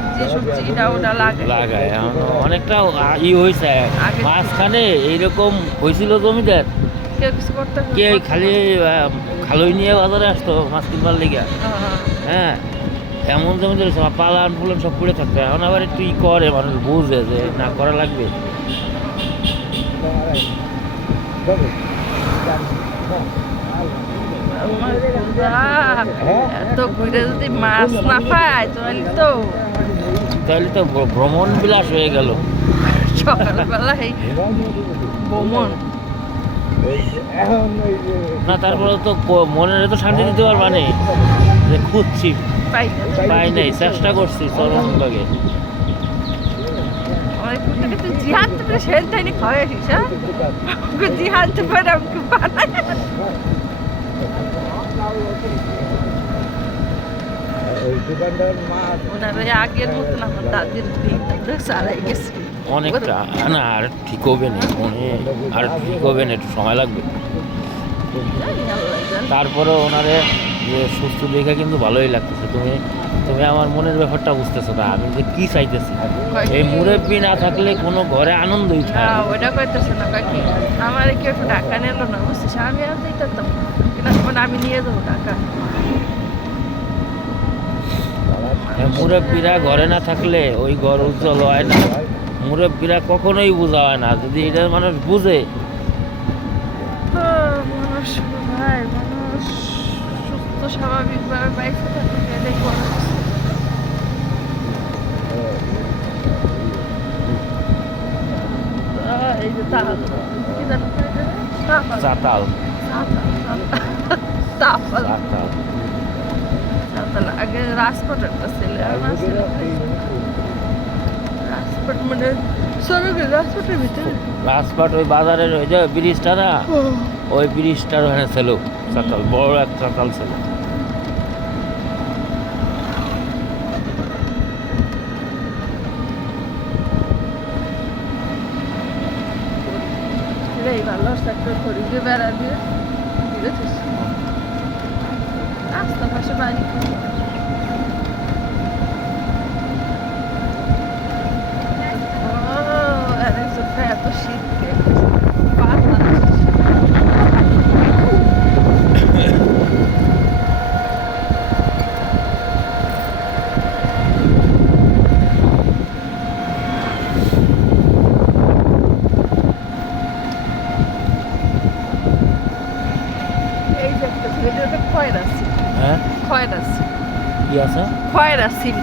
সবজি সবজি এটা ওটা লাগায় এখন অনেকটা হয়েছে মাঝখানে এইরকম হয়েছিল জমিদার কেউ কিছু করতে কে খালি খালই নিয়ে বাজারে আসতো মাছ কিনবার লেগে হ্যাঁ এমন জমিদার পালান ফুলান সব পড়ে থাকতো এখন আবার একটু করে মানুষ বুঝে যে না করা লাগবে এত ঘুরে যদি মাছ না পায় তাহলে তো ভ্রমণ বিলাস হয়ে গেল সকালবেলা এই ভ্রমণ না তারপরে তো মনের তো শান্তি দিতে পারবা নেই যে খুঁজছি পাই নাই চেষ্টা করছি চরম ভাগে জিহাদ তো সেটাই খাওয়া আসিস হ্যাঁ জিহাদ তো পারে আমাকে বানায় আগের মতন আমার দাদির সারাই গেছে অনেকটা না আর ঠিক হবে না আর ঠিক হবে না একটু সময় লাগবে তারপরে ওনারে যে সুস্থ দেখে কিন্তু ভালোই লাগতেছে তুমি তুমি আমার মনের ব্যাপারটা বুঝতেছো না আমি যে কি চাইতেছি এই মুরব্বি না থাকলে কোনো ঘরে আনন্দই থাকে না ওটা কইতেছে না কাকি আমার কেউ একটু টাকা নিল না বুঝছিস আমি আর দিতাম কিনা আমি নিয়ে যাবো টাকা মুরব্বীরা ঘরে না থাকলে ওই ঘর উজ্জ্বল হয় না মুরব্বীরা কখনোই বোঝা হয় না যদি এটা মানুষ বুঝে মানুষ ভাই মানুষ সুস্থ স্বাভাবিকভাবে বাইকে থাকতে দেখবো এই যে তাল কি জানো চাতাল তাল আগে রাজপথ একটা ছিল রাজপথ মানে সরকারি রাজপথের ভিতরে রাজপাট ওই বাজারের ওই যে ব্রিজটা না ওই ব্রিজটার ওখানে ছিল চাতাল বড় এক চাতাল ছিল ভালো একটা করি দিয়ে বেড়া দিয়ে বুঝেছিস রাস্তার পাশে বাড়ি এত শীত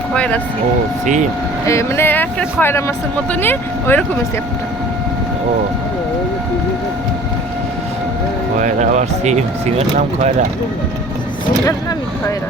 খয়রা সিম ও সিম মানে একটা খয়রা মাছের মতনই ওইরকমই সেপটা ও খয়রা আবার সিম সিমের নাম খয়রা সিমের নামই খয়রা